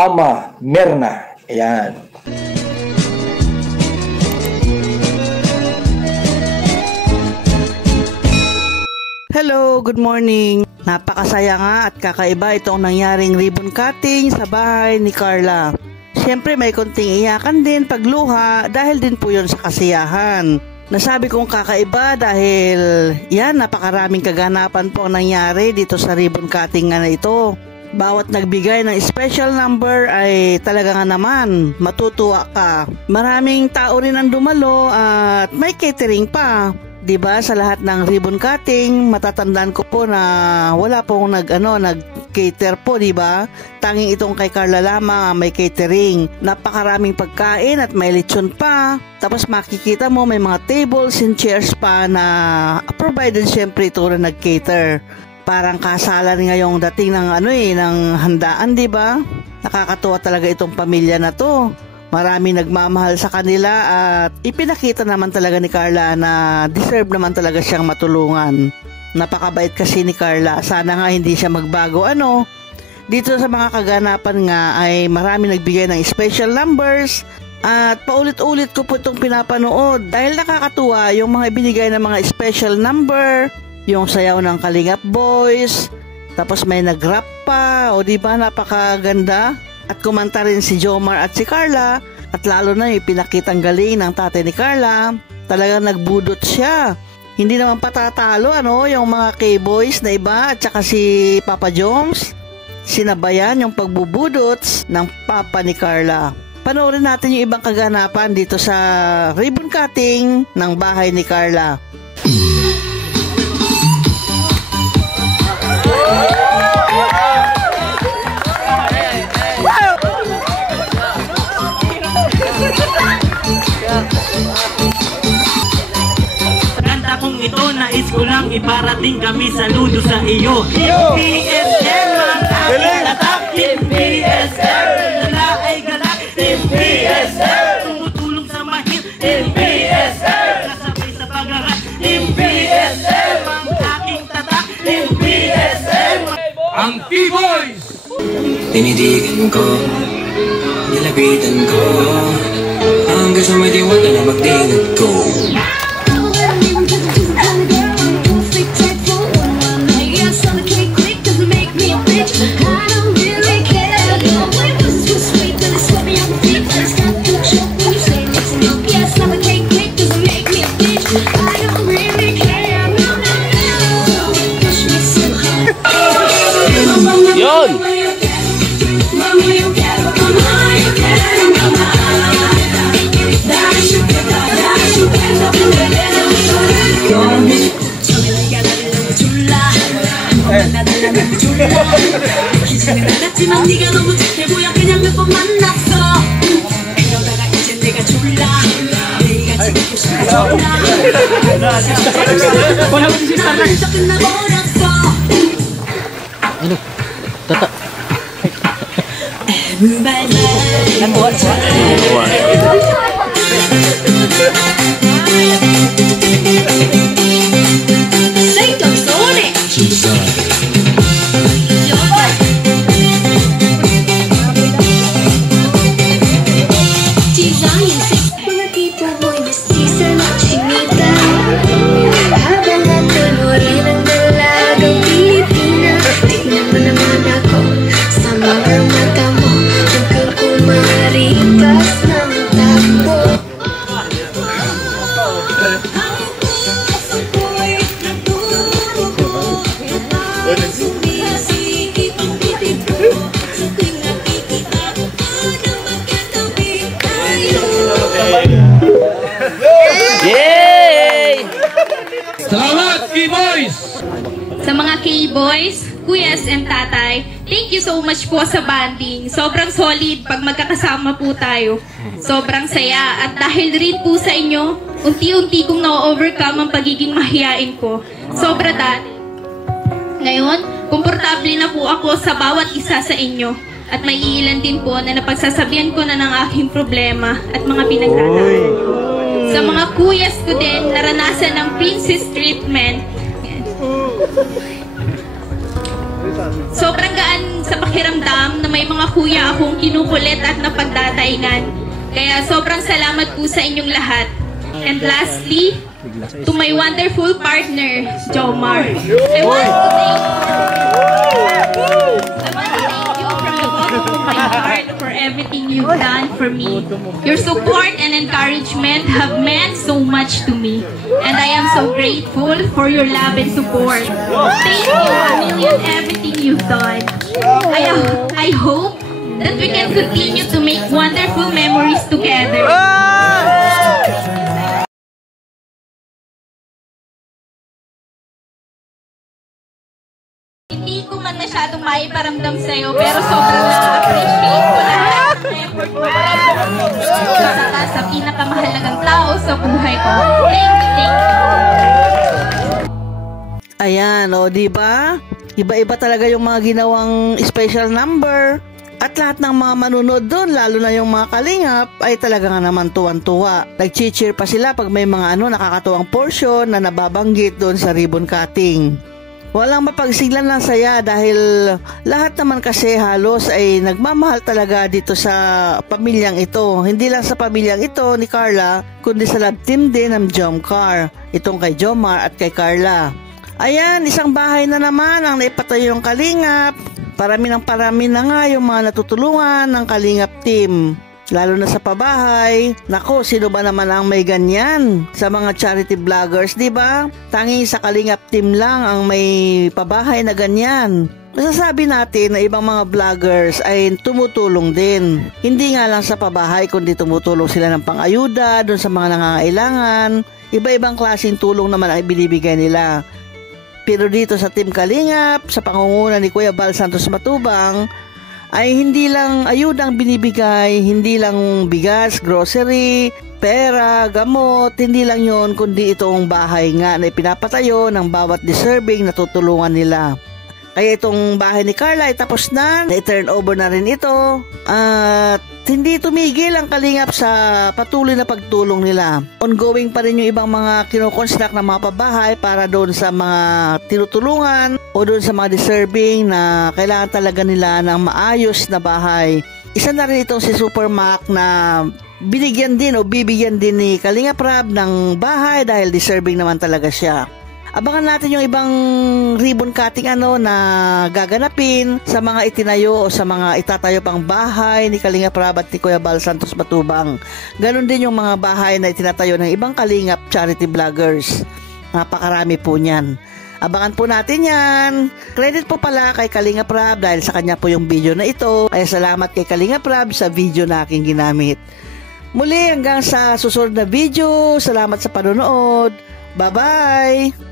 Ama Mirna. Ayan. Hello, good morning. Napakasaya nga at kakaiba itong nangyaring ribbon cutting sa bahay ni Carla. Siyempre may konting iyakan din pagluha dahil din po yun sa kasiyahan. Nasabi kong kakaiba dahil yan, napakaraming kaganapan po ang nangyari dito sa ribbon cutting nga na ito. Bawat nagbigay ng special number ay talaga nga naman matutuwa ka. Maraming tao rin ang dumalo at may catering pa. Diba, sa lahat ng ribbon cutting, matatandaan ko po na wala pong nag-cater po, diba? Tanging itong kay Carla lamang may catering. Napakaraming pagkain at may lechon pa. Tapos makikita mo may mga tables and chairs pa na provided syempre ito na nag-cater. Parang kasalan ngayong dating ng ng handaan, diba? Nakakatuwa talaga itong pamilya na to. Marami nagmamahal sa kanila at ipinakita naman talaga ni Carla na deserve naman talaga siyang matulungan. Napakabait kasi ni Carla. Sana nga hindi siya magbago. Dito sa mga kaganapan nga ay marami nagbigay ng special numbers at paulit-ulit ko po itong pinapanood dahil nakakatuwa yung mga ibinigay ng mga special number, yung sayaw ng Kalingap Boys, tapos may nag-rap pa, o diba napakaganda. At kumanta rin si Jomar at si Carla at lalo na yung pinakitang galing ng tatay ni Carla. Talagang nagbudot siya. Hindi naman patatalo yung mga K-boys na iba at saka si Papa Joms. Sinabayan yung pagbubudots ng papa ni Carla. Panoorin natin yung ibang kaganapan dito sa ribbon cutting ng bahay ni Carla. Ito nais ko lang iparating kami saludo sa iyo. PSM ang aking tatak. PSM nala ay galak. PSM tumutulong sa mahirap. PSM kasabay sa pag-aral. PSM ang aking tatak. PSM ang P-Boys. Tinidigan ko, nilapitan ko, hanggang sa may diwata na magtinag ko. 하지만 네가 너무 착해 보여 그냥 몇 번 만났어 이러다가 이제 내가 졸라 내가 지고 싶어 졸라 진짜 끝나버렸어 ano tata sei canzone Salamat K-Boys! Sa mga K-Boys, Kuyas and Tatay, thank you so much po sa banding. Sobrang solid pag magkakasama po tayo. Sobrang saya at dahil rin po sa inyo, unti-unti kong na-overcome ang pagiging mahiyain ko. Sobra dati. Ngayon, komportable na po ako sa bawat isa sa inyo. At may ilan din po na napagsasabihan ko na ng aking problema at mga pinagdadaanan ko. Sa mga kuyas ko din, naranasan ng princess treatment. Sobrang gaan sa pakiramdam na may mga kuya akong kinukulit at napagdadaingan. Kaya sobrang salamat po sa inyong lahat. And lastly, to my wonderful partner, Jomar. I want to thank you from the bottom of my heart for everything you've done for me. Your support and encouragement have meant so much to me. And I am so grateful for your love and support. Thank you a million everything you've done. I hope that we can continue to make wonderful memories together. Hindi ko man masyadong maiparamdam sa'yo, pero sobrang na-appreciate ko lahat ng effort mo. Saka sa pinakamahalagang tao sa buhay ko. Thank you. Ayan, o diba? Iba-iba talaga yung mga ginawang special number. At lahat ng mga manunod doon, lalo na yung mga kalingap, ay talaga nga naman tuwan-tuwa. Nag-cheer pa sila pag may mga nakakatuwang portion na nababanggit doon sa ribbon cutting. Walang mapagsiglan ng saya dahil lahat naman kasi halos ay nagmamahal talaga dito sa pamilyang ito. Hindi lang sa pamilyang ito ni Carla, kundi sa love team din ng Jomcar. Itong kay Jomar at kay Carla. Ayan, isang bahay na naman ang naipatayo ng kalingap. Parami na nga yung mga natutulungan ng kalingap team. Lalo na sa pabahay. Nako, sino ba naman ang may ganyan sa mga charity vloggers, di ba? Tanging sa kalingap team lang ang may pabahay na ganyan. Masasabi natin na ibang mga vloggers ay tumutulong din. Hindi nga lang sa pabahay, kundi tumutulong sila ng pang-ayuda doon sa mga nangangailangan. Iba-ibang klaseng tulong naman ay binibigay nila. Pero dito sa Team Kalingap, sa pangunguna ni Kuya Bal Santos Matubang, ay hindi lang ayudang binibigay, hindi lang bigas, grocery, pera, gamot, hindi lang yon, kundi itong bahay nga na ipinapatayo ng bawat deserving na tutulungan nila. Kaya itong bahay ni Carla ay tapos na, na-turn over na rin ito, at hindi tumigil ang kalingap sa patuloy na pagtulong nila. Ongoing pa rin yung ibang mga kinoconstruct na mga pabahay para doon sa mga tinutulungan o doon sa mga deserving na kailangan talaga nila ng maayos na bahay. Isa na rin itong si Super Mac na binigyan din o bibigyan din ni Kalingap Rab ng bahay dahil deserving naman talaga siya. Abangan natin yung ibang ribbon cutting na gaganapin sa mga itinayo o sa mga itatayo pang bahay ni Kalingap Rab at ni Kuya Bal Santos Matubang. Ganon din yung mga bahay na itinatayo ng ibang Kalingap charity vloggers. Napakarami po niyan. Abangan po natin yan. Credit po pala kay Kalingap Rab dahil sa kanya po yung video na ito. Ay salamat kay Kalingap Rab sa video na aking ginamit. Muli hanggang sa susunod na video. Salamat sa panonood. Bye-bye!